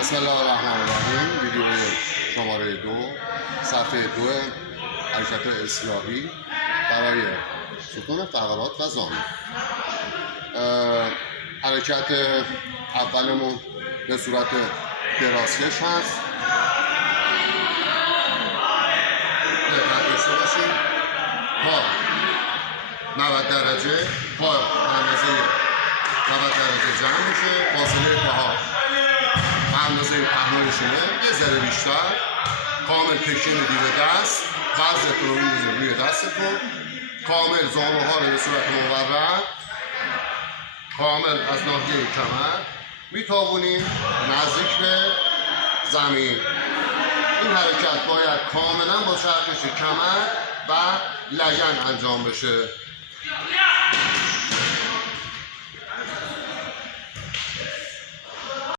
بسم الله الرحمن الرحیم. ویدیو شماره 2 صفحه 2 حرکت اصلاحی برای ستون فقرات و زانو. حرکت اولمون به صورت درازکش هست. دقت داشته باشید پا 90 درجه، پا اندازه 90 درجه جمع میشه، فاصله پاها اندازه پهنایشونه یه ذره بیشتر. کامل تکیه میدی به دست، وزنتون رو می‌ریزید روی دستتون، کامل زانوها رو به صورت مورب کامل از ناحیه کمر میتابونیم نزدیک به زمین. این حرکت باید کاملا با چرخش کمر و لگن انجام بشه.